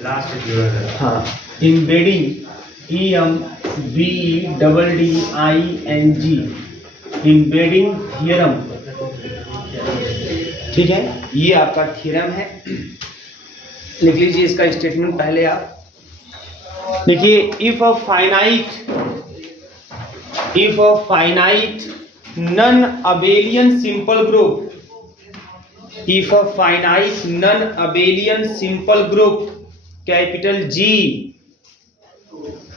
Last जोड़ है। हाँ, एम्बेडिंग EMBEDDING एम्बेडिंग थ्योरम। ठीक है, ये आपका थ्योरम है। लिख लीजिए इसका स्टेटमेंट पहले आप देखिए। If a finite non abelian simple group, if a finite non-abelian simple group capital G,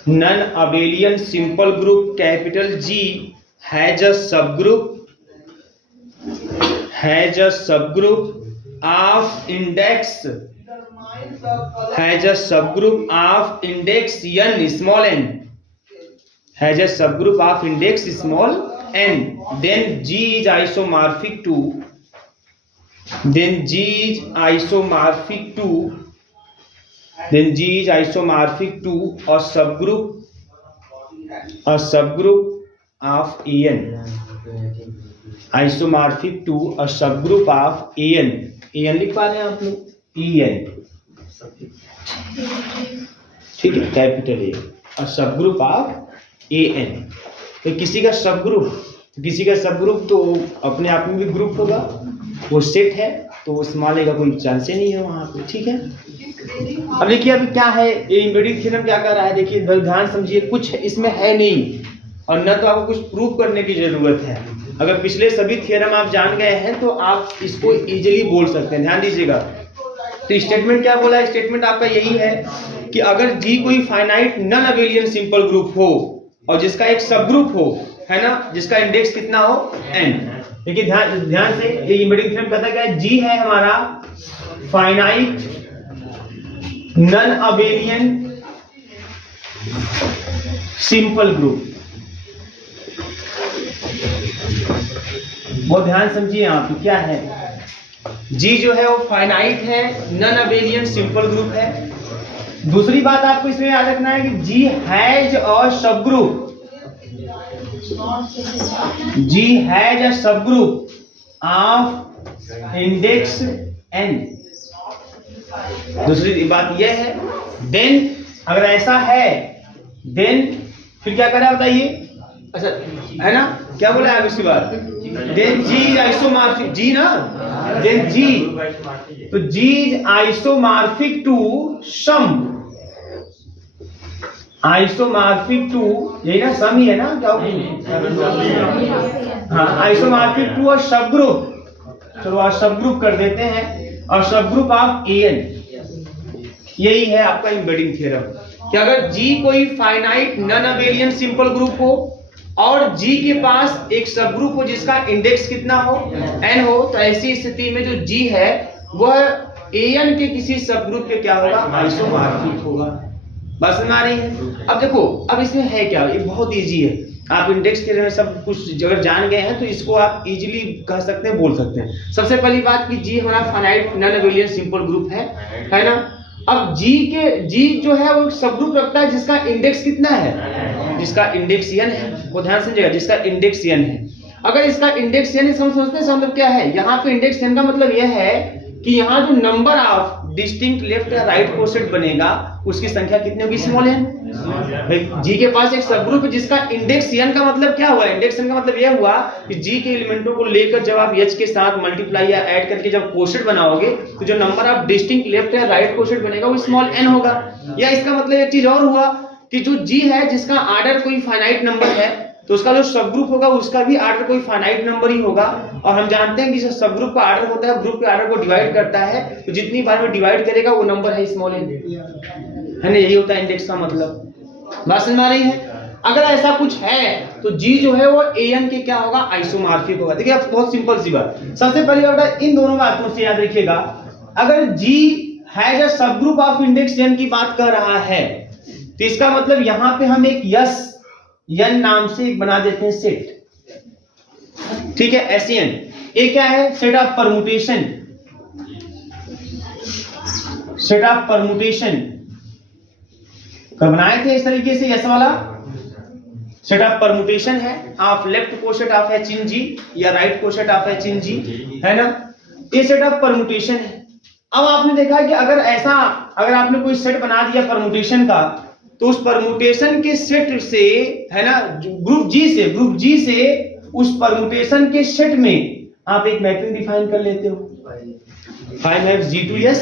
non-abelian simple group capital G has a subgroup of index n small n, has a subgroup of index small n, then G is isomorphic to a subgroup of an, isomorphic to a subgroup of an लिख पा रहे हैं आप लोग, en, ठीक है, capital A, a subgroup of an। तो किसी का सबग्रुप तो अपने आप में भी ग्रुप होगा, वो सेट है तो स्मॉल ए का कोई चांस ही नहीं है वहां पे। ठीक है, अब देखिए अभी क्या है ये एम्बेडिंग थ्योरम क्या कर रहा है, देखिए ध्यान समझिए। कुछ इसमें है नहीं और न तो आपको कुछ प्रूव करने की जरूरत है। अगर पिछले सभी थ्योरम आप जान गए हैं तो आप इसको इजीली बोल सकते हैं। ध्यान दीजिएगा, तो स्टेटमेंट क्या बोला है, स्टेटमेंट आपका यही है कि अगर जी कोई finite non abelian simple group हो और जिसका एक सब ग्रुप हो, है ना, जिसका इंडेक्स कितना हो n। देखिए ध्यान से, ये एम्बेडिंग थ्योरम कहता क्या है, जी है हमारा finite non abelian simple group. बहुत ध्यान समझिए यहाँ पे क्या है, जी जो है वो फाइनाइट है, नॉन अबेलियन सिंपल ग्रुप है। दूसरी बात आपको इसमें याद रखना है कि जी हैज अ सब group, G has a subgroup of index n। दूसरी बात यह है, then अगर ऐसा है then फिर क्या करें बताइए, अच्छा है ना, क्या बोला आप इसके बाद, then G is isomorphic, G ना, then G, तो G is isomorphic to some, isomorphic to, यही ना, सम ही है ना, क्या हाँ, आइसोमॉर्फिक टू और सब ग्रुप, चलो आज सब ग्रुप कर देते हैं, और सब ग्रुप ऑफ an। यही है आपका एम्बेडिंग थ्योरम कि अगर G कोई finite non abelian simple group हो और G के पास एक सब ग्रुप हो जिसका इंडेक्स कितना हो, n हो, तो ऐसी स्थिति में जो G है वह an के किसी सब ग्रुप के क्या होगा, आइसोमॉर्फिक होगा। बात समझ आ रही है। अब देखो, अब इसमें है क्या, ये बहुत इजी है। आप इंडेक्स थ्योरम में सब कुछ अगर जान गए हैं तो इसको आप इजीली कह सकते हैं, बोल सकते हैं। सबसे पहली बात कि जी हमारा finite non abelian simple group है ना। अब जी जो है वो सब ग्रुप रखता है जिसका इंडेक्स कितना है, जिसका इंडेक्स n है। वो ध्यान समझिएगा, जिसका इंडेक्स n है। अगर इसका इंडेक्स n इसका समझते हैं मतलब क्या है, यहाँ पे इंडेक्स n का मतलब यह है कि यहाँ जो नंबर ऑफ डिस्टिंक्ट लेफ्ट या राइट कोसेट बनेगा उसकी संख्या कितनी होगी, स्मॉल n। जी के पास एक सब ग्रुप है जिसका इंडेक्स n का मतलब क्या हुआ, इंडेक्स n का मतलब यह हुआ कि जी के एलिमेंटों को लेकर जब आप h के साथ मल्टीप्लाई या ऐड करके जब कोसेट बनाओगे तो जो नंबर ऑफ डिस्टिंक्ट लेफ्ट या राइट कोसेट बनेगा वो स्मॉल n होगा। या इसका मतलब एक चीज और हुआ कि जो जी है जिसका आर्डर कोई फाइनाइट नंबर है तो उसका जो सब ग्रुप होगा उसका भी आर्डर कोई फाइनाइट नंबर ही होगा। और हम जानते हैं कि जो सब ग्रुप का आर्डर होता है ग्रुप के आर्डर को डिवाइड करता है, तो जितनी बार में डिवाइड करेगा वो नंबर है स्मॉल n, है ना। यही होता है इंडेक्स का मतलब। बात समझ आ रही है। अगर ऐसा कुछ है तो जी जो है वो an के क्या होगा, आइसोमॉर्फिक होगा। देखिए अब बहुत सिंपल सी बात, सबसे पहली बात इन दोनों बातों से याद रखिएगा। अगर जी has a subgroup of index n की बात कर रहा है तो इसका मतलब यहाँ पे हम एक यस n नाम से एक बना देते हैं सेट, ठीक है, SN। ये क्या है, set of permutation, set of permutation कब बनाए थे इस तरीके से, यस वाला सेट ऑफ परमुटेशन है of left coset of h in g या right coset of h in g, है ना। ये सेट ऑफ परमुटेशन है। अब आपने देखा कि अगर आपने कोई सेट बना दिया परमुटेशन का, तो उस परमुटेशन के सेट से, है ना, ग्रुप जी से उस परमुटेशन के सेट में आप एक मैपिंग डिफाइन कर लेते हो, 5 G2S,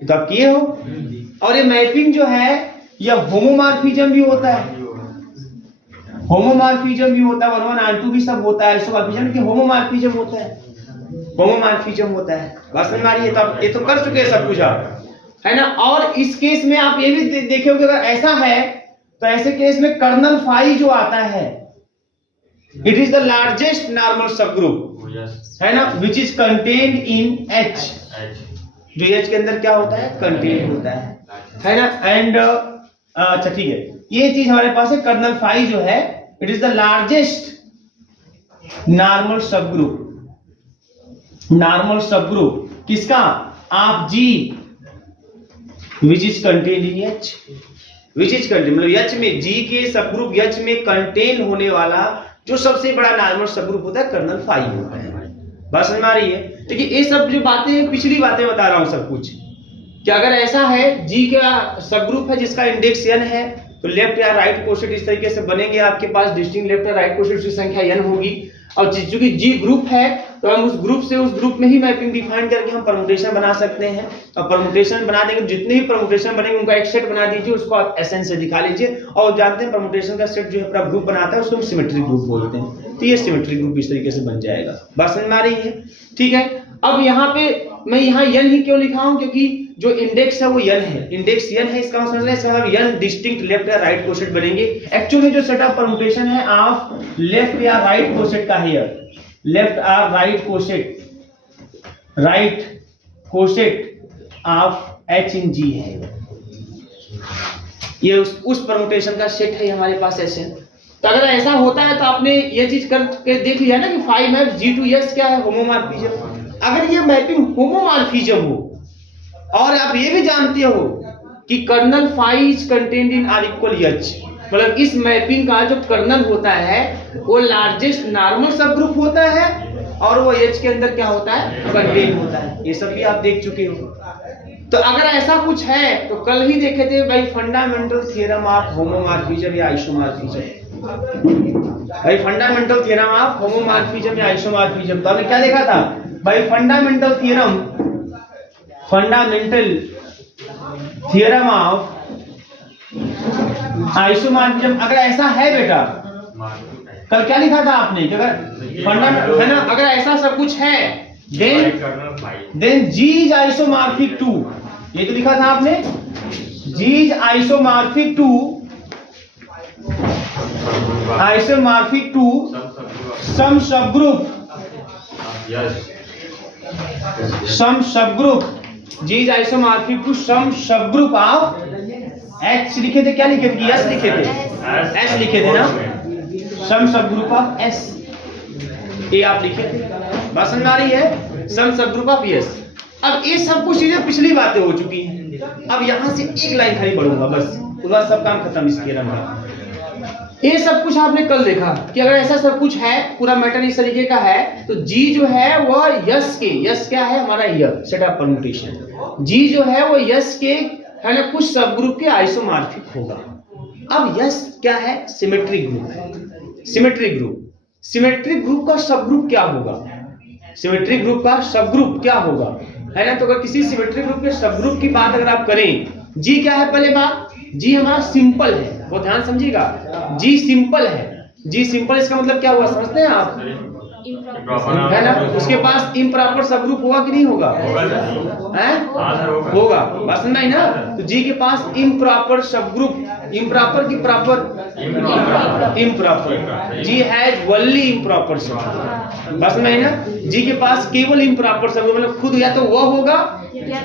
तो आप किए हो। और ये मैपिंग जो है यह होमोमॉर्फिज्म भी होता है, होमोमॉर्फिज्म भी होता है, 1 1 2 भी सब होता है, आइसोमॉर्फिज्म की होमोमॉर्फिज्म होता है, होमोमॉर्फिज्म होता है। बात समझ में आ रही है? तो आप ये तो कर चुके हैं सब कुछ आप, है ना। और इस केस में आप ये भी देखे होंगे, अगर ऐसा है तो ऐसे केस में कर्नल फाई जो आता है, it is the largest normal सब ग्रुप, है ना, which is contained in H, जो H के अंदर क्या होता है, कंटेन्ड होता है ना। एंड अच्छा ठीक है, ये चीज हमारे पास है, कर्नल फाई जो है it is the largest normal सब ग्रुप, नॉर्मल सब ग्रुप किसका, आप G which is contained in H, which is contained मतलब H में, G के सब ग्रुप H में कंटेन होने वाला जो सबसे बड़ा नॉर्मल सब ग्रुप होता है कर्नल फाई होता है। बात समझ में आ रही है? देखिए ये सब जो बातें, पिछली बातें बता रहा हूं सब कुछ, कि अगर ऐसा है G का सब ग्रुप है जिसका इंडेक्स n है, तो लेफ्ट या राइट कोशेट इस तरीके से बनेंगे, आपके पास डिस्टिंक्ट लेफ्ट या राइट कोशेट की संख्या n होगी। और चूंकि G ग्रुप है तो हम उस ग्रुप से उस ग्रुप में ही मैपिंग डिफाइन करके हम परमुटेशन बना सकते हैं, और परमुटेशन बना देंगे, जितने भी परमुटेशन बनेंगे उनका एक सेट बना दीजिए, उसको आप SN से दिखा लीजिए। और जानते हैं परमुटेशन का सेट जो है पूरा ग्रुप बनाता है, उसको हम सिमेट्रिक ग्रुप बोलते हैं। तो ये सिमेट्रिक ग्रुप इस तरीके से बन जाएगा। बात समझ में आ रही है? ठीक है। अब यहाँ पे मैं यहाँ n ही क्यों लिखा हूं, क्योंकि जो इंडेक्स है वो n है, इंडेक्स n है, इसका मतलब इसका मतलब n डिस्टिंक्ट लेफ्ट या राइट कोशेट बनेंगे। एक्चुअली जो सेट ऑफ परमुटेशन है आप लेफ्ट या राइट कोशेट का है, लेफ्ट और right coset of H in G है, ये उस परमुटेशन का सेट है हमारे पास SN। तो अगर ऐसा होता है तो आपने ये चीज करके देख लिया ना कि 5 G2S क्या है, होमोमॉर्फिज्म। अगर ये मैपिंग होमोमॉर्फिज्म हो और आप ये भी जानते हो कि kernel phi is contained in R इक्वल H, मतलब इस मैपिंग का जो कर्नल होता है वो लार्जेस्ट नॉर्मल सब ग्रुप होता है और वो H के अंदर क्या होता है, कंटेन होता है, ये सब भी आप देख चुके हो। तो अगर ऐसा कुछ है तो कल ही देखे थे भाई फंडामेंटल थ्योरम ऑफ होमोमॉर्फिज्म या आइसोमॉर्फिज्म, भाई फंडामेंटल थ्योरम ऑफ होमोमॉर्फिज्म या आइसोमॉर्फिज्म। तो हमने क्या देखा था भाई, फंडामेंटल थ्योरम ऑफ आइसोमॉर्फिज्म। अगर ऐसा है बेटा, कल क्या लिखा था आपने कि अगर फंडामेंटल है ना, अगर ऐसा सब कुछ है then G is isomorphic to, ये तो लिखा था आपने, G is isomorphic to some subgroup, G is isomorphic to some subgroup of H लिखे थे, क्या लिखे थे, S लिखे थे, S लिखे थे ना, some subgroup of S, ये आप लिखे थे। बात समझ में आ रही है? सम सब ग्रुप ऑफ S। अब ये सब कुछ चीजें पिछली बातें हो चुकी हैं, अब यहां से एक लाइन खाली पढ़ूंगा बस, उसके बाद सब काम खत्म इस थ्योरम का। ये सब कुछ आपने कल देखा कि अगर ऐसा सब कुछ है, पूरा मैटर इस तरीके का है, तो G जो है वो S क्या है हमारा, यह सेट ऑफ परम्यूटेशन, G जो है वो S के है ना कुछ सब ग्रुप के आइसोमॉर्फिक होगा। अब S क्या है, सिमेट्रिक ग्रुप है, सिमेट्रिक ग्रुप। सिमेट्रिक ग्रुप का सब ग्रुप क्या होगा, सिमेट्रिक ग्रुप का सब ग्रुप क्या होगा, है ना। तो अगर किसी सिमेट्रिक ग्रुप के सब ग्रुप की बात अगर आप करें, G क्या है, पहले बात G हमारा सिंपल है, वो ध्यान समझिएगा, G सिंपल है। G सिंपल इसका मतलब क्या हुआ समझते हैं आप, है ना। उसके पास इम्प्रॉपर सब ग्रुप होगा कि नहीं होगा, होगा, बात समझ में ना। तो G के पास इम्प्रॉपर सब ग्रुप, इम्प्रॉपर की proper, improper, G has only improper सब, बात समझ में ना। G के पास केवल इम्प्रॉपर सब ग्रुप, मतलब खुद या तो वो होगा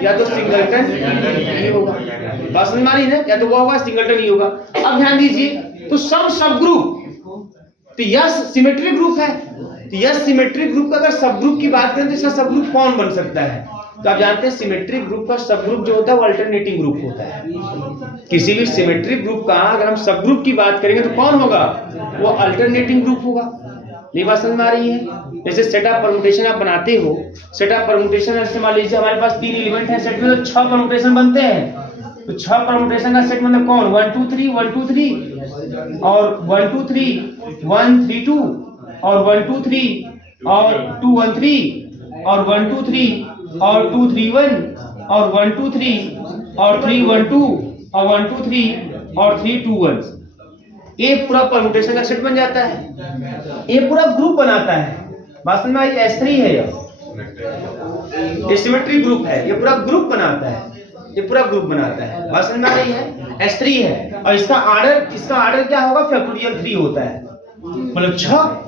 या तो सिंगलटन ही होगा, बात समझ में आ रही है ना, या तो वो होगा सिंगलटन ही होगा। अब ध्यान दीजिए, तो सब ग्रुप, तो यह सिमेट्रिक ग्रुप है, तो यह सिमेट्रिक ग्रुप का अगर सब ग्रुप की बात करें तो इसका सब ग्रुप कौन बन सकता है, तो आप जानते हैं सिमेट्रिक ग्रुप का सब ग्रुप जो होता है वो अल्टरनेटिंग ग्रुप होता है। किसी भी सिमेट्रिक ग्रुप का अगर हम सब ग्रुप की बात करेंगे तो कौन होगा, वो अल्टरनेटिंग ग्रुप होगा, ये बात समझ में आ रही है? जैसे सेट ऑफ परम्यूटेशन आप बनाते हो, सेट ऑफ परम्यूटेशन ऐसे मान लीजिए हमारे पास 3 एलिमेंट है सेट में, तो 6 परम्यूटेशन बनते हैं। तो 6 परम्यूटेशन का सेट मतलब कौन? 1 2 3 1 2 3 और 1 2 3 1 3 2 और 1 2 3 और 2 1 3 और 1 2 3 और 2 3 1 और 1 2 3 और 3 1 2 और 1 2 3 और 3 2 1। ये पूरा परम्यूटेशन का सेट बन जाता है, ये पूरा ग्रुप बनाता है। बात समझ में आई? S3 है ये सिमेट्री ग्रुप है, ये पूरा ग्रुप बनाता है, ये पूरा ग्रुप बनाता है। बात समझ में आ रही है? S3 है और इसका आर्डर क्या होगा? फैक्टोरियल 3 होता है, मतलब 6।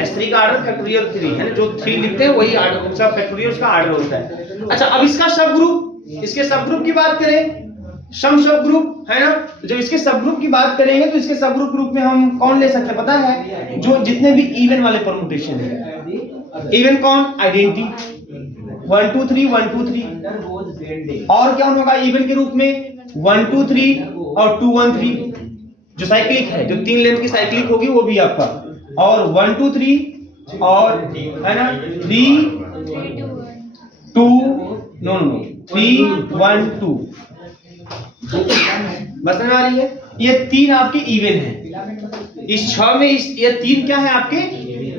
S3 का आर्डर फैक्टोरियल 3 है ना, जो 3 लिखते हैं वही आर्डर उसका फैक्टोरियल उसका आर्डर होता है। अच्छा, अब इसका सब ग्रुप, इसके सब ग्रुप की बात करें, सम सब ग्रुप है ना, जब इसके सब ग्रुप की बात करेंगे तो इसके सब ग्रुप में हम कौन ले सकते हैं पता है? जो जितने भी इवन वाले परम्यूटेशन है। इवन कौन? आइडेंटिटी 1 2 3 1 2 3। और क्या होगा इवन के रूप में? 1 2 3 और 2 1 3, जो साइक्लिक है, जो 3 लेंथ की साइक्लिक होगी वो भी आपका, और 1 2 3 और है ना 3 2 नो 3 1 2। बस समझ आ रही है? ये 3 आपके इवन है। इस 6 में ये 3 क्या है? आपके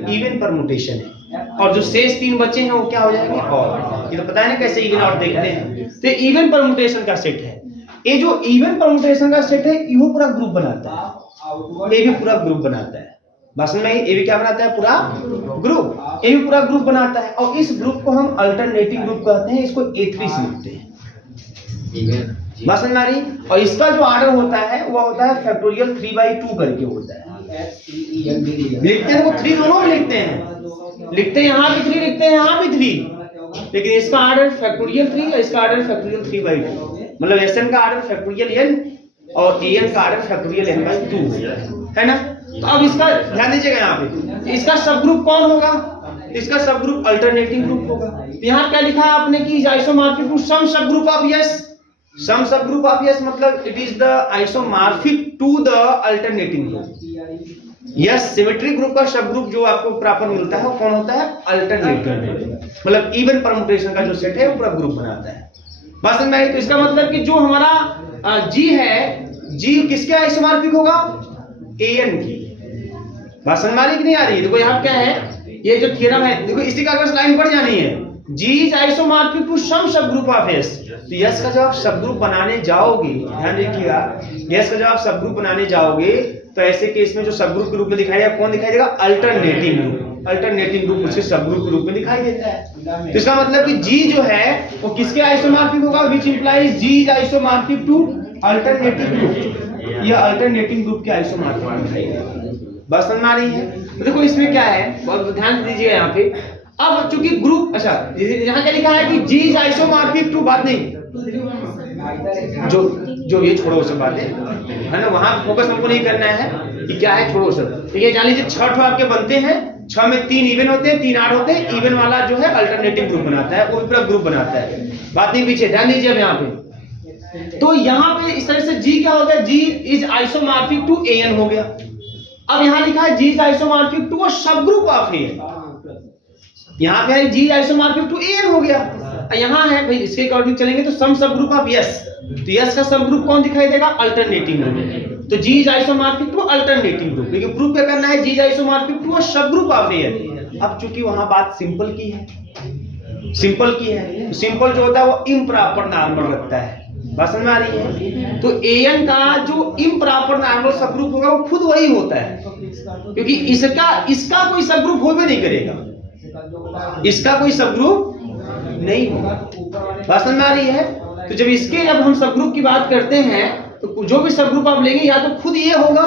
इवन परम्यूटेशन है, और जो शेष 3 बचे हैं वो क्या हो जाएंगे? और ये तो पता है ना कैसे इवन और देखते हैं। तो इवन परम्यूटेशन का सेट है। ये जो इवन परम्यूटेशन का सेट है ये पूरा ग्रुप बनाता है, ये भी पूरा ग्रुप बनाता है। बस में ये भी क्या बनाता है? पूरा ग्रुप, ये भी पूरा ग्रुप बनाता है। और इस ग्रुप को हम अल्टरनेटिव ग्रुप कहते हैं, इसको A3 से लिखते हैं। बात समझ में आ रही? और इसका जो आर्डर होता है वो होता है फैक्टोरियल 3/2 करके होता है। लिखते हैं वो 3 दोनों में लिखते हैं, लिखते हैं यहाँ भी 3 लिखते हैं यहाँ भी 3, लेकिन इसका आर्डर फैक्टोरियल 3 और इसका आर्डर फैक्टोरियल 3/2, मतलब Sn का आर्डर फैक्टोरियल n और An का आर्डर फैक्टोरियल n/2 है ना। तो अब इसका ध्यान दीजिएगा, यहाँ पे इसका सब ग्रुप कौन होगा? इसका सब ग्रुप अल्टरनेटिंग ग्रुप होगा। यहाँ क्या लिखा है आपने कि isomorphic to some subgroup of S, some subgroup of S मतलब it is the isomorphic to the alternating group. Yes, symmetric group का सब ग्रुप जो आपको प्रॉपर मिलता है वो कौन होता है? अल्टरनेटिंग, मतलब इवन परम्यूटेशन का जो सेट है वो पूरा ग्रुप बनाता है। बात समझ में आई? तो इसका मतलब कि जो हमारा G है, G किसके आइसोमॉर्फिक होगा? An की। बात समझ में आ रही कि नहीं आ रही? देखो यहाँ क्या है, ये जो थ्योरम है, देखो इसी का अगर लाइन पड़ जानी है, G is isomorphic to some subgroup of S। तो यस का जब आप सब ग्रुप बनाने जाओगे, ध्यान रखिएगा, यस का जब आप सब ग्रुप बनाने जाओगे तो ऐसे केस में जो सब ग्रुप के रूप में दिखाई देगा कौन दिखाई देगा? Alternating group. अल्टरनेटिंग ग्रुप उसके सब ग्रुप के रूप में दिखाई देता है। तो इसका मतलब कि G जो है वो किसके आइसोमॉर्फिक होगा? Which implies G is isomorphic to alternating group. ये अल्टरनेटिंग ग्रुप के आइसोमॉर्फिक दिखाई देगा। बस समझ में आ रही है? तो देखो इसमें क्या है, बहुत ध्यान दीजिएगा यहाँ पे। अब चूंकि ग्रुप, अच्छा यहाँ क्या लिखा है कि G इज आइसोमॉर्फिक टू, बात नहीं, जो ये छोड़ो सब बातें है ना, वहां फोकस हमको नहीं करना है कि क्या है, छोड़ो सब। तो ये जान लीजिए 6 आपके बनते हैं, 6 में 3 इवन होते हैं, 3 आड होते हैं। इवन वाला जो है अल्टरनेटिव ग्रुप बनाता है, वो भी पूरा ग्रुप बनाता है। बात नहीं पीछे, ध्यान दीजिए अब यहाँ पे। तो यहाँ पे इस तरह से G क्या हो गया? G is isomorphic to An हो गया। अब यहाँ लिखा है G is isomorphic to a subgroup of An। यहाँ पे है G आइसोमॉर्फिक टू An हो गया। यहाँ है भाई, इसके अकॉर्डिंग चलेंगे तो some subgroup of S। तो S का सब ग्रुप कौन दिखाई देगा? Alternating group. तो G is isomorphic to alternating group, लेकिन प्रूफ क्या करना है? G is isomorphic to a subgroup of An। अब चूंकि वहां बात सिंपल की है, सिंपल की है, तो सिंपल जो होता है वो इम्प्रॉपर नॉर्मल रखता है। बात समझ में आ रही है? तो An का जो इम्प्रॉपर नॉर्मल सब ग्रुप होगा वो खुद वही होता है, क्योंकि इसका कोई सब ग्रुप हो भी नहीं करेगा, इसका कोई सब ग्रुप नहीं होगा। बात समझ में आ रही है? तो जब हम सब ग्रुप की बात करते हैं तो जो भी सब ग्रुप आप लेंगे या तो खुद ये होगा,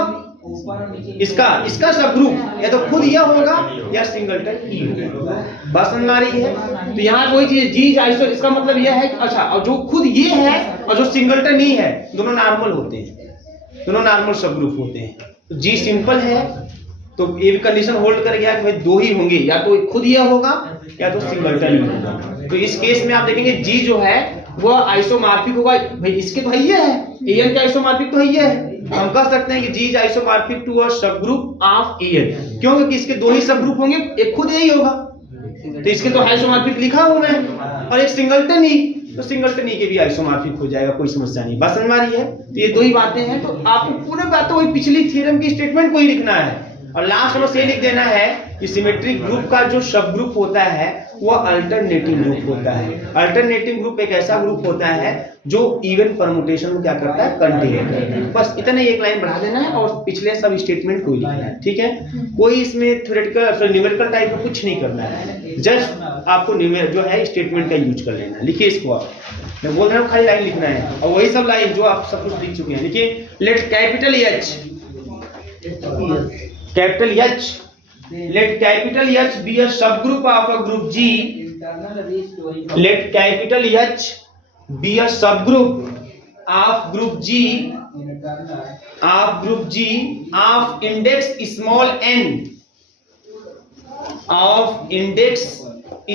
इसका सब ग्रुप या तो खुद ये होगा या सिंगलटन ही होगा। बात समझ में आ रही है? तो यहाँ कोई चीज G आइसो, इसका मतलब यह है कि अच्छा, और जो खुद ये है और जो सिंगलटन ही है दोनों नॉर्मल होते हैं, दोनों नॉर्मल सब ग्रुप होते हैं। तो G सिंपल है तो ये भी कंडीशन होल्ड कर गया कि भाई 2 ही होंगे, या तो खुद यह होगा या तो सिंगलटन ही होगा। तो इस केस में आप देखेंगे G जो है वो आइसोमॉर्फिक होगा। भाई इसके तो ये है, An का आइसोमॉर्फिक तो ये है, हम कह सकते हैं कि जी is isomorphic to a subgroup of N. क्यों? क्योंकि इसके दो ही सब ग्रुप होंगे, एक खुद यही होगा, तो इसके तो आइसोमॉर्फिक लिखा हूं मैं, और एक सिंगलटन ही, तो सिंगलटन ही के भी आइसोमॉर्फिक हो जाएगा, कोई समस्या नहीं। बस समझ में आ रही है? तो ये दो ही बातें हैं, तो आपको पूरे बात तो वही पिछली थ्योरम की स्टेटमेंट को ही लिखना है, और लास्ट में से लिख देना है कि सिमेट्रिक ग्रुप का जो सब ग्रुप होता है वो अल्टरनेटिंग ग्रुप होता है। अल्टरनेटिंग ग्रुप एक ऐसा ग्रुप होता है जो इवन परमुटेशन को क्या करता है, कंटेन करता है। बस इतना एक लाइन बढ़ा देना है और पिछले सब स्टेटमेंट को ही लिखना है, ठीक है? कोई इसमें थ्योरेटिकल न्यूमेरिकल टाइप में कुछ नहीं करना है, जस्ट आपको न्यूमेरिकल जो है स्टेटमेंट का यूज कर लेना है। लिखिए इसको, आप मैं बोल रहा हूँ खाली लाइन लिखना है, और वही सब लाइन जो आप सब कुछ लिख चुके हैं। लिखिए, let capital H, capital H, let capital H be a subgroup of a group G, let capital H be a subgroup of group G, of index small n, of index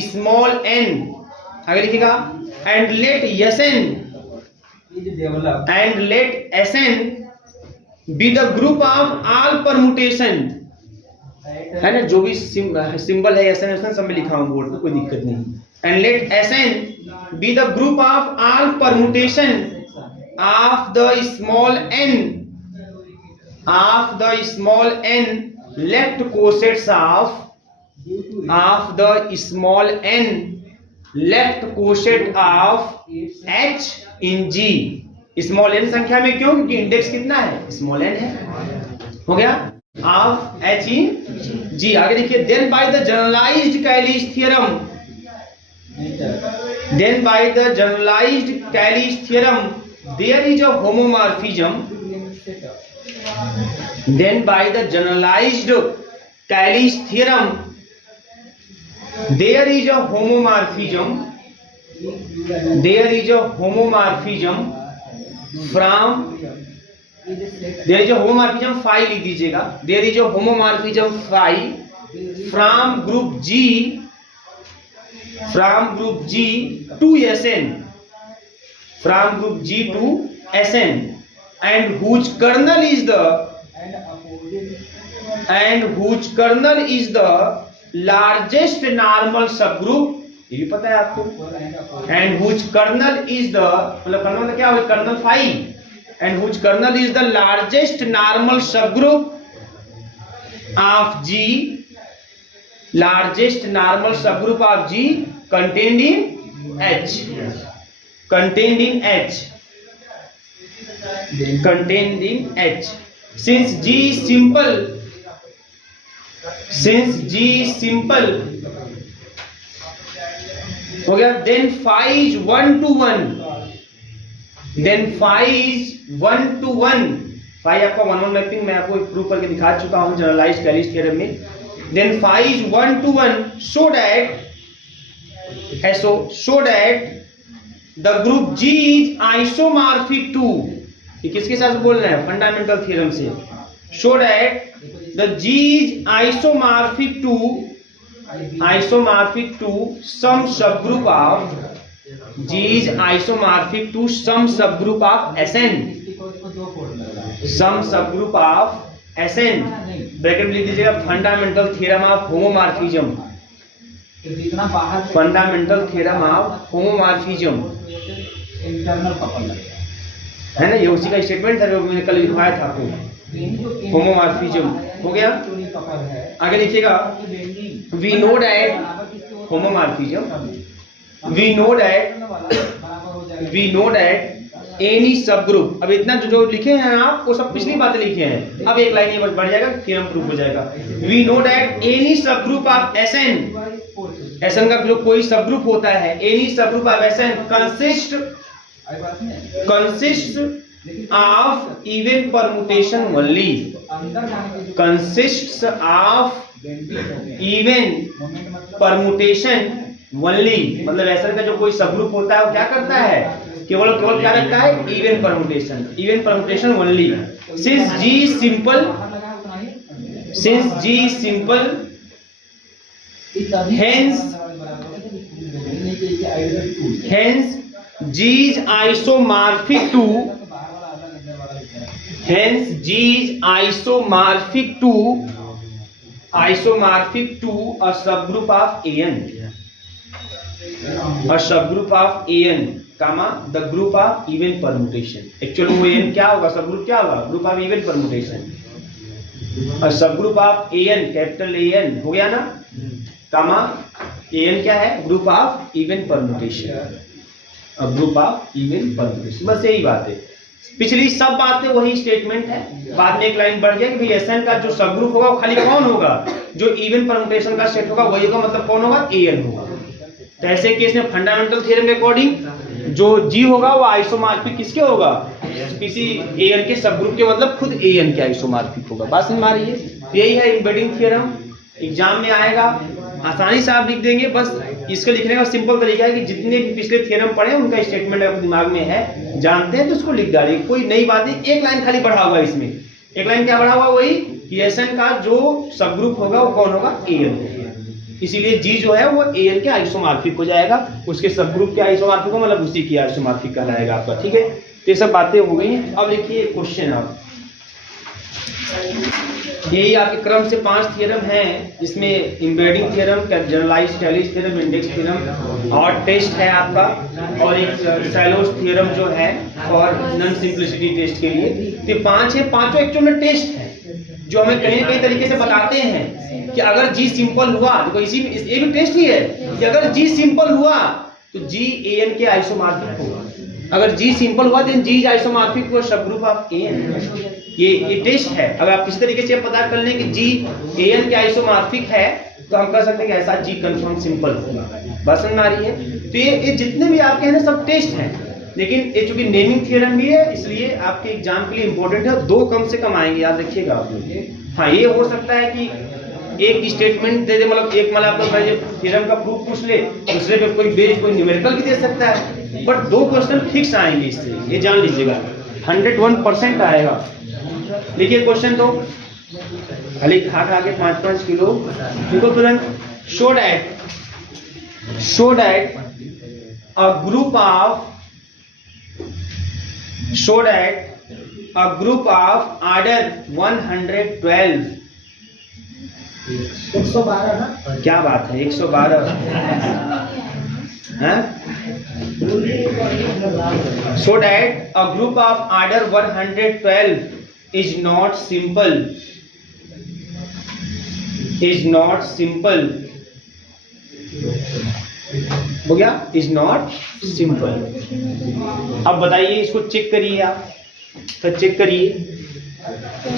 small n, आगे लिखिएगा, and let Sn be the group of all permutation, है ना? जो भी symbol है S N सब में लिखा हूं बोर्ड पे, कोई दिक्कत नहीं। And let S N be the group of all permutation of the small N left cosets of the small N left coset of H in G. Small N संख्या में, क्यों? क्योंकि इंडेक्स कितना है, स्मॉल एन है। हो गया, of H in G. आगे देखिए, then by the generalized Cayley's theorem, then by the generalized Cayley's theorem there is a homomorphism, then by the generalized Cayley's theorem there is a homomorphism, there is a homomorphism from, there is a homomorphism phi लिख दीजिएगा, there is a homomorphism phi from group G to Sn, from group G to Sn, and whose kernel is the largest normal subgroup, ये भी पता है आपको, and whose kernel is the, मतलब colonel मतलब क्या होगा, colonel phi, and whose kernel is the largest normal subgroup of G, largest normal subgroup of G contained in H, contained in H, contained in H. Since G is simple, since G is simple, हो गया, then phi is 1 to 1, then phi is 1 to 1, phi आपका 1-1 mapping मैं आपको prove करके दिखा चुका हूं generalised Cayley's theorem में। then phi is 1 to 1 so that the group G is isomorphic to, ये किसके साथ बोल रहे हैं, फंडामेंटल थ्योरम से, so that the G is isomorphic to some subgroup of, G is isomorphic to some subgroup of Sn, some subgroup of Sn, bracket में लिख दीजिएगा, fundamental theorem of homomorphism, fundamental theorem of homomorphism, है ना? ये उसी का statement था जो मैंने कल लिखवाया था आपको, होमोमॉर्फिज्म। हो गया, आगे लिखिएगा, we know that homomorphism, we know that any subgroup, अब इतना जो लिखे हैं आप वो सब पिछली बातें लिखे हैं, अब एक लाइन ये बस बढ़ जाएगा, थ्योरम प्रूफ हो जाएगा। we know that any subgroup of Sn का जो कोई सबग्रुप होता है, any subgroup of Sn consists of even permutation only, consists of even permutation only, मतलब एसर का जो कोई सबग्रुप होता है वो क्या करता है, केवल क्या रखता है, even permutation only. Since G is simple, hence G is isomorphic to Hence G is isomorphic to a subgroup of AN. A subgroup of AN, comma the group of even permutation. Actually वो AN क्या होगा, subgroup क्या होगा, group of even permutation. A subgroup of AN, capital AN हो गया ना, comma AN क्या है, group of even permutation. Group of even permutation, बस यही बात है. पिछली सब बातें वही स्टेटमेंट है. बाद में एक लाइन बढ़ गया कि भाई एसएन का जो सब ग्रुप होगा वो खाली कौन होगा, जो इवन परमुटेशन का सेट होगा वही होगा, मतलब कौन होगा, एएन होगा. तो ऐसे केस में फंडामेंटल थ्योरम के अकॉर्डिंग जो जी होगा वो आइसोमॉर्फिक किसके होगा, किसी एएन के सब ग्रुप के, मतलब खुद एएन के आइसोमॉर्फिक होगा. बात समझ में आ रही है. यही है एम्बेडिंग थ्योरम. एग्जाम में आएगा, आसानी से आप लिख देंगे. बस इसको लिखने का सिंपल तरीका है कि जितने भी पिछले थ्योरम पढ़े उनका स्टेटमेंट अगर दिमाग में है, जानते हैं तो उसको लिख डालिए. कोई नई बात नहीं. एक लाइन खाली बढ़ा हुआ है इसमें. एक लाइन क्या बढ़ा हुआ, वही कि एसएन का जो सब ग्रुप होगा वो कौन होगा, एएन. इसीलिए जी जो है वो एएन के आइसोमॉर्फिक हो जाएगा, उसके सब ग्रुप के आइसोमॉर्फिक हो, मतलब उसी की आइसोमॉर्फिक कहलाएगा आपका. ठीक है, तो ये सब बातें हो गई. अब लिखिए क्वेश्चन. आप यही आपके क्रम से 5 थ्योरम हैं. इसमें embedding theorem, generalized Cayley's theorem, index theorem और टेस्ट है आपका, और एक सैलोस थ्योरम जो है और नॉन सिंप्लिसिटी टेस्ट के लिए. तो 5 है, पांचों एक्चुअल में टेस्ट है जो हमें कहीं कई तरीके से बताते हैं कि अगर जी सिंपल हुआ तो इसी ये भी टेस्ट ही है कि अगर जी सिंपल हुआ तो जी एएन के आइसोमॉर्फिक होगा. अगर जी सिंपल हुआ then G is isomorphic to a subgroup of A N. ये टेस्ट है. अगर आप किसी तरीके से पता कर लें कि जी एएन के आइसोमॉर्फिक है तो हम कह सकते हैं कि ऐसा जी कंफर्म सिंपल होगा. बस समझ आ रही है. तो ये जितने भी आपके हैं सब टेस्ट हैं, लेकिन ये चूंकि नेमिंग थ्योरम भी है इसलिए आपके एग्जाम के लिए इंपॉर्टेंट है. 2 कम से कम आएंगे, याद रखिएगा आप लोग. हाँ, ये हो सकता है कि एक स्टेटमेंट दे दे, मतलब एक मतलब आप लोग थ्योरम का प्रूफ पूछ ले, दूसरे पे कोई बेस कोई न्यूमेरिकल भी दे सकता है, बट 2 क्वेश्चन फिक्स आएंगे इससे, ये जान लीजिएगा. 101% आएगा. लिखिए क्वेश्चन. तो खाली खा के 5-5 किलो देखो तुरंत. Show that a group of order 112. 112 ना, क्या बात है 112 है. So that a group of order 112 is not simple. हो गया, is not simple. अब बताइए, इसको चेक करिए आप. तो चेक करिए,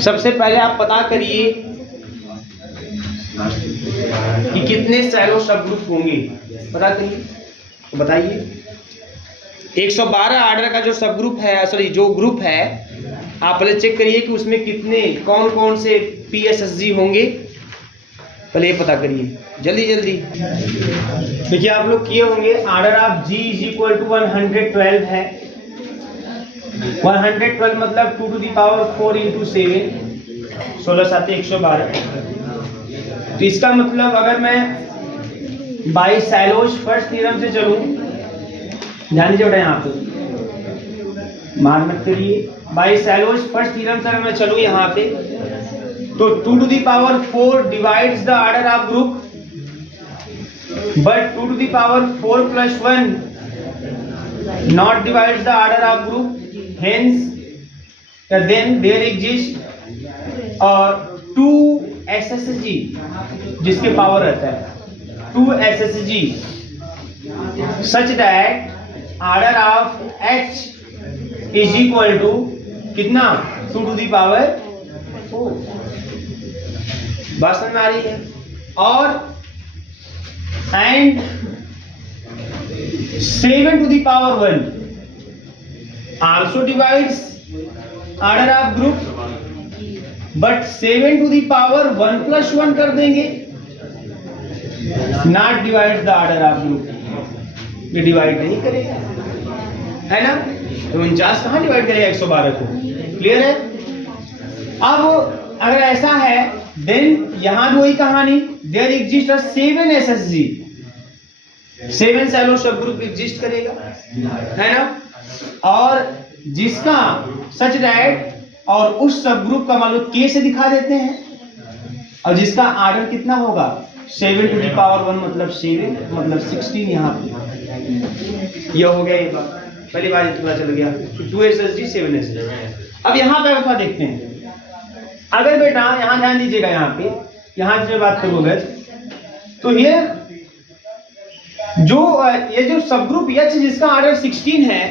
सबसे पहले आप पता करिए कि कितने सैलो सब ग्रुप होंगे. पता करिए, तो बताइए. 112 आर्डर का जो सब ग्रुप है, सॉरी जो ग्रुप है, आप पहले चेक करिए कि उसमें कितने कौन कौन से पीएसएसजी होंगे. पहले ये पता करिए जल्दी. देखिए आप लोग किए होंगे. Order of G is equal to 112 है. 112 मतलब 2 to the power 4 into 7, 16 7 112. तो इसका मतलब अगर मैं बाई सैलोज फर्स्ट थ्योरम से चलूं, ध्यान दीजिए बेटा, यहाँ पे मार मत करिए. बाई सैलोज फर्स्ट थ्योरम से अगर मैं चलूं यहाँ पे, तो 2 to the power 4 divides the order of group, but 2 to the power 4 plus 1 not divides the order of group. Hence then there exists और 2 SSG जिसके पावर रहता है 2 SSG such that order of H is equal to कितना, 2 to the power 4. बात समझ में आ रही है. और and 7 to the power 1 also divides order of group, but 7 to the power 1 plus 1 कर देंगे, not divides the order of group. ये डिवाइड नहीं करेगा, है ना. तो 49 कहाँ डिवाइड करेगा 112 को. क्लियर है. अब अगर ऐसा है देन यहां भी वही कहानी. There exist a 7 SSG, 7 Sylow subgroup exist करेगा, है ना. और जिसका सच दैट और उस सब ग्रुप का मान लो k से दिखा देते हैं, और जिसका आर्डर कितना होगा 7 टू द पावर 1 मतलब 7 मतलब 16 यहाँ पे। यह हो गया ये बात, पहली बार पता चल गया 2SSD 7SSD। अब यहाँ पे अगर देखते हैं, अगर बेटा यहाँ ध्यान दीजिएगा, यहाँ से बात करोगे तो ये जो सब ग्रुप H जिसका आर्डर 16 है,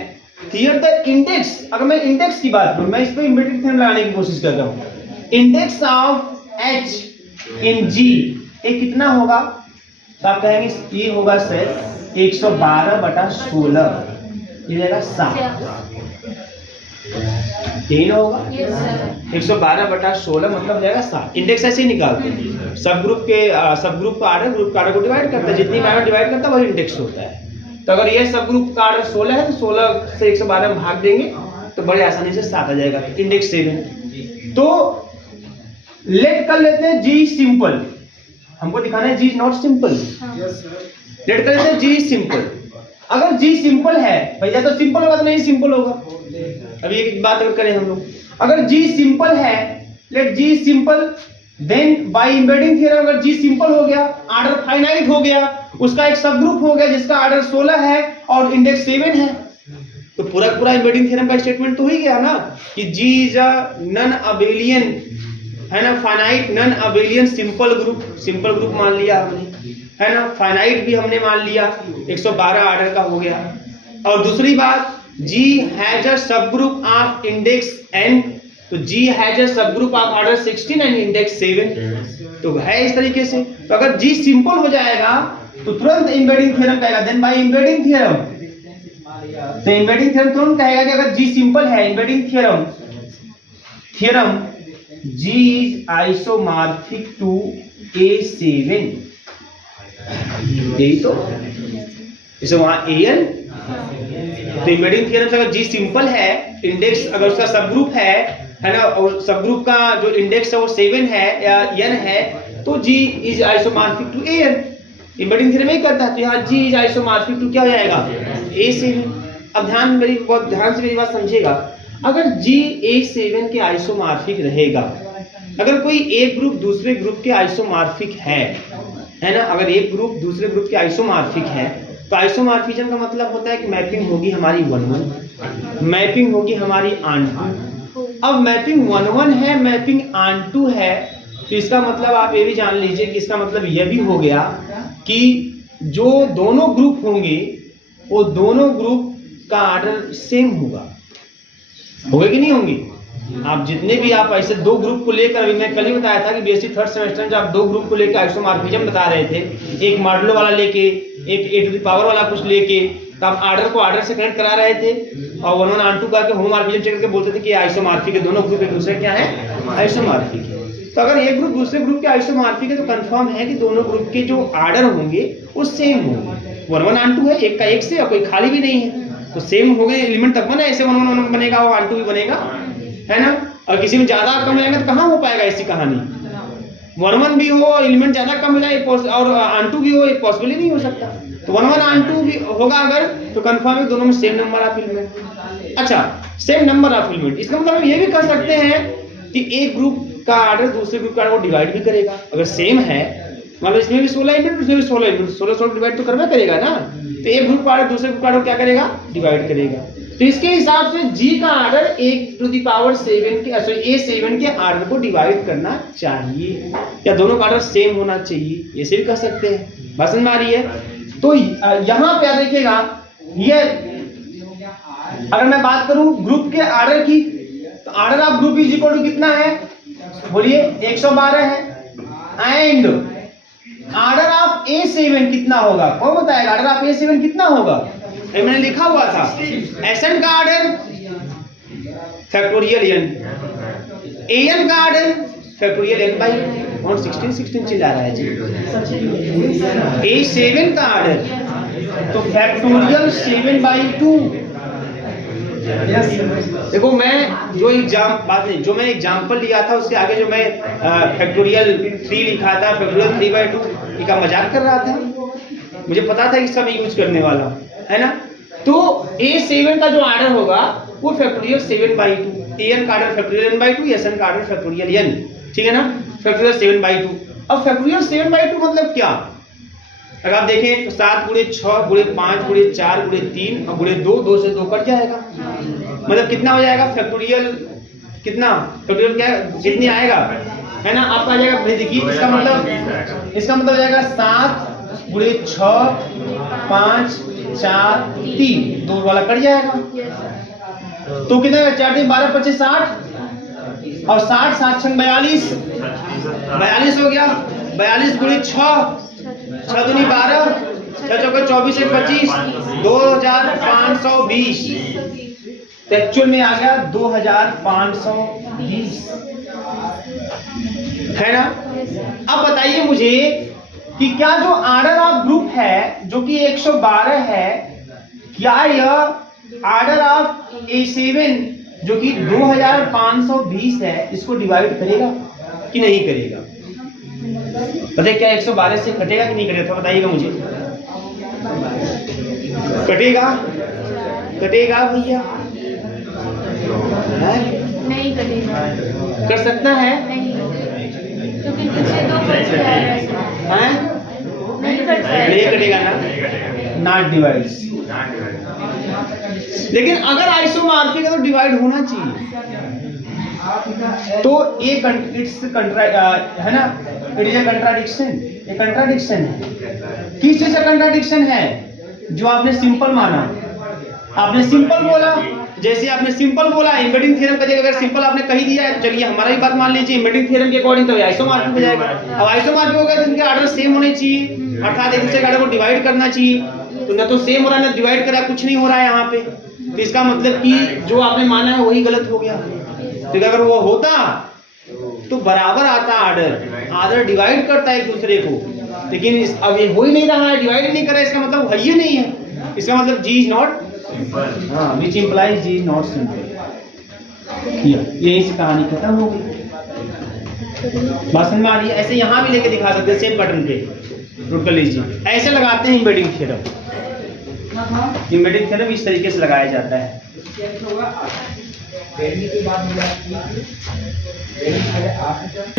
हियर द इंडेक्स, अगर मैं इंडेक्स की बात करूं, मैं इस पे इम्बेडेड थ्योरम लगाने की कोशिश कर रहा हूं। Index of H in G ये कितना होगा, तो आप कहेंगे ये होगा सर 112/16, ये जाएगा 7, यही ना होगा 112/16 मतलब जाएगा 7। इंडेक्स ऐसे ही निकालते हैं, सब ग्रुप का आर्डर को डिवाइड करता है, जितनी बार डिवाइड करता है वही इंडेक्स होता है। तो अगर ये सब ग्रुप का आर्डर 16 है तो 16 से 112 में भाग देंगे तो बड़े आसानी से 7 आ जाएगा, इंडेक्स 7। तो लेट कर लेते हैं G सिंपल, हमको दिखाना है G नॉट सिंपल। लेट कर लेते हैं G सिंपल। अगर G सिंपल है भैया तो सिंपल होगा तो नहीं सिंपल होगा। अभी एक बात अगर करें हम लोग, अगर G सिंपल है, let G simple, then by embedding theorem अगर G सिंपल हो गया, आर्डर फाइनाइट हो गया, उसका एक सब ग्रुप हो गया जिसका आर्डर 16 है और इंडेक्स 7 है, तो पूरा एम्बेडिंग थ्योरम का स्टेटमेंट तो हो ही गया ना कि G is a non abelian, है ना, finite non abelian simple group मान लिया हमने, है ना, फाइनाइट भी हमने मान लिया, 112 आर्डर का हो गया। और दूसरी बात G has a subgroup of index n, तो G has a subgroup of order 16 and index 7, तो है इस तरीके से। तो अगर G सिंपल हो जाएगा तो तुरंत एम्बेडिंग थ्योरम कहेगा, देन बाय एम्बेडिंग थ्योरम, तो एम्बेडिंग थ्योरम तुरंत कहेगा कि अगर G सिंपल है, embedding theorem G is isomorphic to A7, यही तो जैसे वहां AN, तो एम्बेडिंग थ्योरम से अगर G सिंपल है, इंडेक्स अगर उसका सब ग्रुप है ना, और सब ग्रुप का जो इंडेक्स है वो 7 है या n है, तो G is isomorphic to AN, embedding theorem ही करता है। तो यहाँ G इज आइसोमॉर्फिक टू क्या हो जाएगा A7। अब बहुत ध्यान से मेरी बात समझिएगा, अगर G A7 के आइसोमॉर्फिक रहेगा, अगर कोई एक ग्रुप दूसरे ग्रुप के आइसोमॉर्फिक है ना, अगर एक ग्रुप दूसरे ग्रुप के आइसोमॉर्फिक है, तो आइसोमॉर्फिज्म का मतलब होता है कि मैपिंग होगी हमारी 1-1, मैपिंग होगी हमारी onto। अब मैपिंग 1-1 है, मैपिंग onto है, तो इसका मतलब आप ये भी जान लीजिए कि इसका मतलब यह भी हो गया कि जो दोनों ग्रुप होंगे वो दोनों ग्रुप का आर्डर सेम होगा कि नहीं होंगे। आप जितने भी आप ऐसे दो ग्रुप को लेकर, अभी मैं कल ही बताया था कि बीएससी थर्ड सेमेस्टर में आप दो ग्रुप को लेकर आइसोमॉर्फिज्म बता रहे थे, एक मॉडुलो वाला लेके, एक ए टू द पावर वाला कुछ लेके, तो आप आर्डर को आर्डर से कनेक्ट करा रहे थे और 1-1 onto करके होमोमॉर्फिज्म चेक करके बोलते थे कि आइसोमॉर्फिक है, दोनों ग्रुप एक दूसरे क्या है आइसोमॉर्फिक है। तो अगर एक ग्रुप दूसरे ग्रुप के आइसोमॉर्फिक है तो कंफर्म है कि दोनों ग्रुप के जो आर्डर होंगे वो सेम होंगे। 1-1 onto है, एक का एक से, और कोई खाली भी नहीं है, तो सेम हो गए, एलिमेंट तब बना, ऐसे 1-1 बनेगा, वो onto भी बनेगा, है ना। और किसी में ज्यादा कम रहेगा तो कहाँ हो पाएगा ऐसी कहानी, 1-1 भी हो, एलिमेंट ज्यादा कम हो जाए और onto भी हो, ये पॉसिबल ही नहीं हो सकता। तो 1-1 onto भी होगा अगर, तो कंफर्म है दोनों में सेम नंबर ऑफ एलिमेंट। अच्छा, सेम नंबर ऑफ एलिमेंट, इसका मतलब हम ये भी कर सकते हैं कि एक ग्रुप का आर्डर दूसरे ग्रुप का आर्डर को डिवाइड भी करेगा, अगर सेम है, मतलब इसमें भी 16 एलिमेंट, उसमें भी 16 एलिमेंट, 16 डिवाइड तो करना करेगा ना, तो एक ग्रुप का आर्डर दूसरे ग्रुप का आर्डर क्या करेगा डिवाइड करेगा। तो इसके हिसाब से G का आर्डर 1 टू द पावर 7 के, सॉरी A7 के आर्डर को डिवाइड करना चाहिए, या दोनों का आर्डर सेम होना चाहिए, ऐसे भी कर सकते हैं। बात समझ में आ रही है। तो यहाँ पे देखिएगा, ये अगर मैं बात करूं ग्रुप के आर्डर की, तो order of group is equal to कितना है, बोलिए 112 है, एंड आर्डर ऑफ A7 कितना होगा, कौन बताएगा आर्डर ऑफ A7 कितना होगा। मैंने लिखा हुआ था Sn का आर्डर फैक्टोरियल n, An का आर्डर फैक्टोरियल n बाई 16 चिल्ला रहा है जी। A7 का आर्डर तो फैक्टोरियल 7/2। देखो मैं जो मैं एग्जांपल लिया था उसके आगे जो मैं फैक्टोरियल 3 लिखा था, फैक्टोरियल 3/2 का मजाक कर रहा था, मुझे पता था कि इसका मैं यूज करने वाला हूं, है ना। तो A7 का जो आर्डर होगा वो फैक्टोरियल 7/2, an का ऑर्डर फैक्टोरियल n/2, Sn का ऑर्डर फैक्टोरियल n, ठीक है ना, फैक्टोरियल 7/2। अब फैक्टोरियल 7/2 मतलब क्या? अगर आप देखें तो 7 गुणे 6 गुणे 5 गुणे 4 गुणे 3 और गुणे 2, 2 से 2 कट जाएगा, मतलब कितना हो जाएगा फैक्टोरियल, कितना फैक्टोरियल क्या कितनी आएगा, है ना, आपका आ जाएगा। देखिए इसका मतलब हो जाएगा 7 गुणे 6 5 4 3, 2 वाला कट जाएगा, तो कितना 4 3 12 25 60 और 60 7 6 42, 42 हो गया। 42 गुणे 6 6 दूनी 12 6 चौके 24 1 25 2520, तो एक्चुअल में आ गया 2520, है ना। अब बताइए मुझे कि क्या जो ऑर्डर ऑफ ग्रुप है जो कि 112 है, क्या यह ऑर्डर ऑफ A7 जो कि 2520 है इसको डिवाइड करेगा कि नहीं करेगा? बताइए क्या 112 से कटेगा कि नहीं कटेगा, तो बताइएगा मुझे। कटेगा? कटेगा भैया? नहीं कटेगा। कर सकता है? नहीं, क्योंकि पीछे 2 बच गया है। नहीं कर सकता। नहीं कटेगा ना, नॉट डिवाइड्स। लेकिन अगर आइसोमॉर्फिक है तो डिवाइड होना चाहिए, तो ये है ना, इट इज ए कंट्राडिक्शन। ये कंट्राडिक्शन है। किस चीज का कंट्राडिक्शन है? जो आपने सिंपल माना, आपने सिंपल बोला, जैसे आपने सिंपल बोला एम्बेडिंग थ्योरम का जगह अगर सिंपल आपने कही दिया है, चलिए हमारा ही बात मान लीजिए एम्बेडिंग थ्योरम के अकॉर्डिंग, तो आइसोमॉर्फिक हो जाएगा। अब आइसोमॉर्फिक हो गया तो इनके ऑर्डर सेम होने चाहिए, अर्थात एक दूसरे के ऑर्डर को डिवाइड करना चाहिए, तो ना तो सेम हो रहा है ना डिवाइड करा, कुछ नहीं हो रहा है यहाँ पे, तो इसका मतलब कि जो आपने माना है वही गलत हो गया। तो अगर वो होता तो बराबर आता ऑर्डर डिवाइड करता है एक दूसरे को, लेकिन अब ये हो ही नहीं रहा है, डिवाइड ही नहीं कर रहा है, इसका मतलब है ही नहीं है। इसका मतलब G is not simple, which implies G is not simple. यही से कहानी खत्म हो गई। बात समझ में आ रही है? ऐसे यहाँ भी लेके दिखा सकते हैं सेम बटन पे, नोट कर लीजिए। ऐसे लगाते हैं एम्बेडिंग थ्योरम। एम्बेडिंग थ्योरम इस तरीके से लगाया जाता है।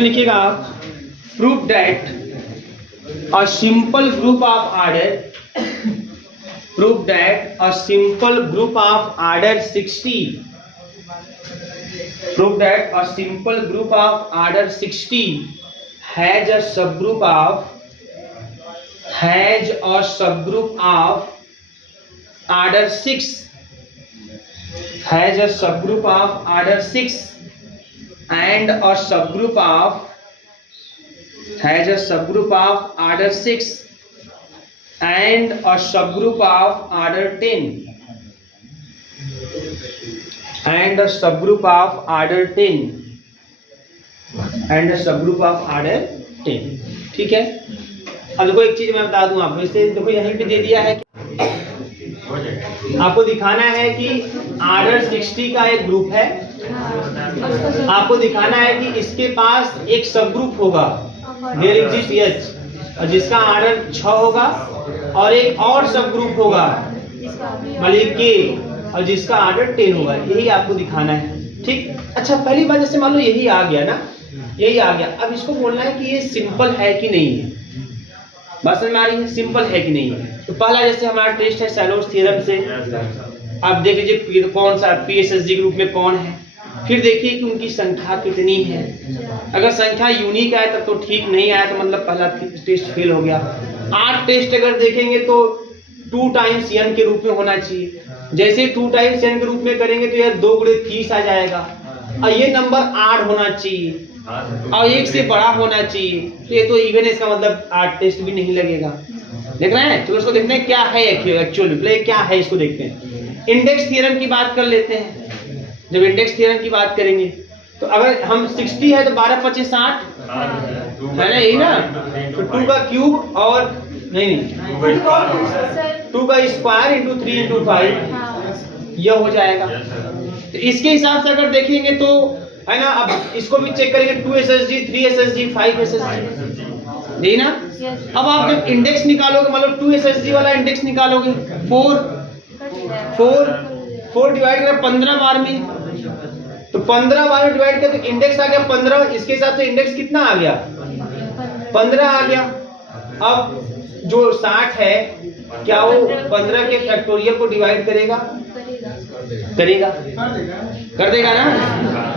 लिखिएगा आप, prove that a simple group of order, prove that a simple group of order 60, prove that a simple group of order 60 has a subgroup of, has a subgroup of order 6, has a subgroup of order 6 and a subgroup of, has a subgroup of order 6 and a subgroup of order 10 and a subgroup of order 10 and a subgroup of order 10। ठीक है। अब देखो एक चीज मैं बता दूं आपको, इससे देखो यहीं पे दे दिया है, आपको दिखाना है कि ऑर्डर 60 का एक ग्रुप है, आपको दिखाना है कि इसके पास एक सब ग्रुप होगा देयर एग्जिस्ट H, और जिसका ऑर्डर 6 होगा, और एक और सब ग्रुप होगा मतलब K, और जिसका ऑर्डर 10 होगा। यही आपको दिखाना है। ठीक, अच्छा पहली बात जैसे मान लो यही आ गया ना, यही आ गया, अब इसको बोलना है कि ये सिंपल है कि नहीं है। बात समझ में आ रही है? सिंपल है कि नहीं है। तो पहला जैसे हमारा टेस्ट है शैलोज थ्योरम से, आप देख लीजिए कौन सा PSSG ग्रुप में कौन है, फिर देखिए कि उनकी संख्या कितनी है। अगर संख्या यूनिक आए तब तो ठीक, नहीं आया तो मतलब पहला टेस्ट फेल हो गया। 8 टेस्ट अगर देखेंगे तो 2 टाइम्स n के रूप में होना चाहिए। जैसे 2 टाइम्स n के रूप में करेंगे तो यह 2 गुणे 30 आ जाएगा, और ये नंबर 8 होना चाहिए और 1 से बड़ा होना चाहिए, तो ये तो इवन, इसका मतलब 8 टेस्ट भी नहीं लगेगा। देख रहे हैं? तो इसको देखते हैं क्या है एक्चुअली, क्या है इसको देखते हैं। इंडेक्स थ्योरम की बात कर लेते हैं। जब इंडेक्स थ्योरम की बात करेंगे तो अगर हम 60 है तो 12 25 60 है ना, यही ना, तो 2 का क्यूब और नहीं 2 का स्क्वायर इंटू 3 इंटू 5 यह हो जाएगा। तो इसके हिसाब से अगर देखेंगे तो है ना, अब इसको भी चेक करेंगे 2 SSG 3 SSG 5 SSG, यही ना। अब आप जब इंडेक्स निकालोगे, मतलब 2 SSG वाला इंडेक्स निकालोगे, 4 डिवाइड करें 15 बार में तो 15 बार डिवाइड किया तो इंडेक्स आ गया 15, इसके हिसाब से इंडेक्स कितना आ गया 15 आ गया। अब जो 60 है क्या वो 15 के फैक्टोरियल को डिवाइड करेगा? करेगा, कर देगा ना।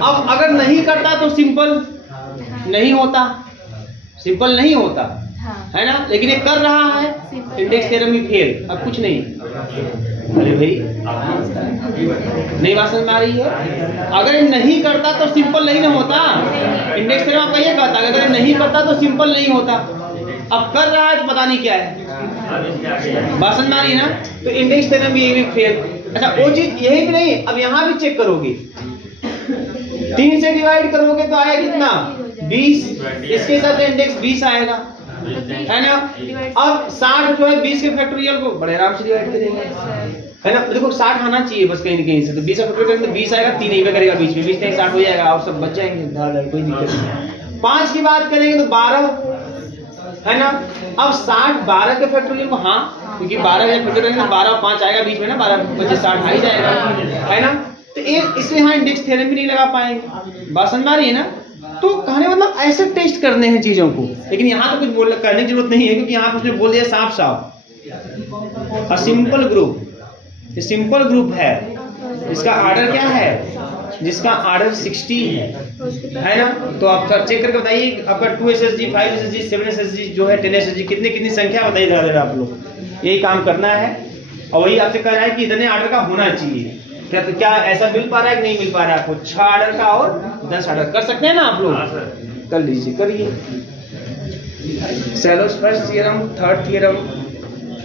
अब अगर नहीं करता तो सिंपल नहीं होता, सिंपल नहीं होता है ना, लेकिन ये कर रहा है, इंडेक्स थ्योरम भी फेल। अब कुछ नहीं। अरे भाई नहीं बात समझ में आ रही है? अगर ये नहीं करता तो सिंपल नहीं ना होता। इंडेक्स थ्योरम आपका ये कहता है अगर ये नहीं करता तो सिंपल नहीं होता। अब कर रहा है तो पता नहीं क्या है, बात समझ में आ रही है ना। तो इंडेक्स थ्योरम भी ये भी फेल। अच्छा वो चीज यही भी नहीं, अब यहाँ भी चेक करोगे 3 से डिवाइड करोगे तो आया कितना 20, इसके हिसाब से इंडेक्स 20 आएगा है ना। अब 60 जो है 20 के फैक्टोरियल को बड़े आराम से डिवाइड करेंगे है ना। देखो 60 आना चाहिए बस कहीं ना कहीं से, तो 20 का फैक्टोरियल तो 20 आएगा, 3 नहीं करेगा बीच में, 20 नहीं 60 हो जाएगा और सब बच जाएंगे, कोई दिक्कत नहीं। 5 की बात करेंगे तो 12 है ना। अब 60 12 के फैक्टोरियल को, हाँ क्योंकि 12 के फैक्टोरियल में 12 और 5 आएगा बीच में ना, 12 25 60 आ ही जाएगा है ना। तो इसमें यहाँ इंडेक्स थ्योरम भी नहीं लगा पाएंगे, बात समझ में आ रही है ना। तो कहने मतलब ऐसे टेस्ट करने हैं चीजों को, लेकिन यहाँ तो कुछ करने की जरूरत नहीं है क्योंकि यहाँ पे उसने बोल दिया साफ साफ अ सिंपल ग्रुप। ये सिंपल ग्रुप है, इसका ऑर्डर क्या है, जिसका ऑर्डर 16 है ना। तो आप चेक करके बताइए आपका 2 SSG 5 SSG 7 SSG जो है 10 SSG कितनी संख्या बताइए जरा आप लोग। यही काम करना है और वही आपसे कह रहा है कि इतने ऑर्डर का होना चाहिए। क्या ऐसा मिल पा रहा है कि नहीं मिल पा रहा है आपको? 6 ऑर्डर का और 10 ऑर्डर कर सकते हैं ना आप लोग? कर लीजिए, करिए। सेलोस फर्स्ट थ्योरम थर्ड थ्योरम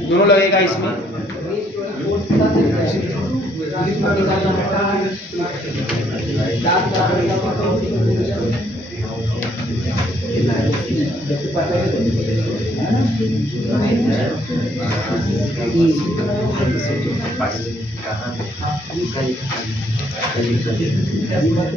दोनों लगेगा इसमें।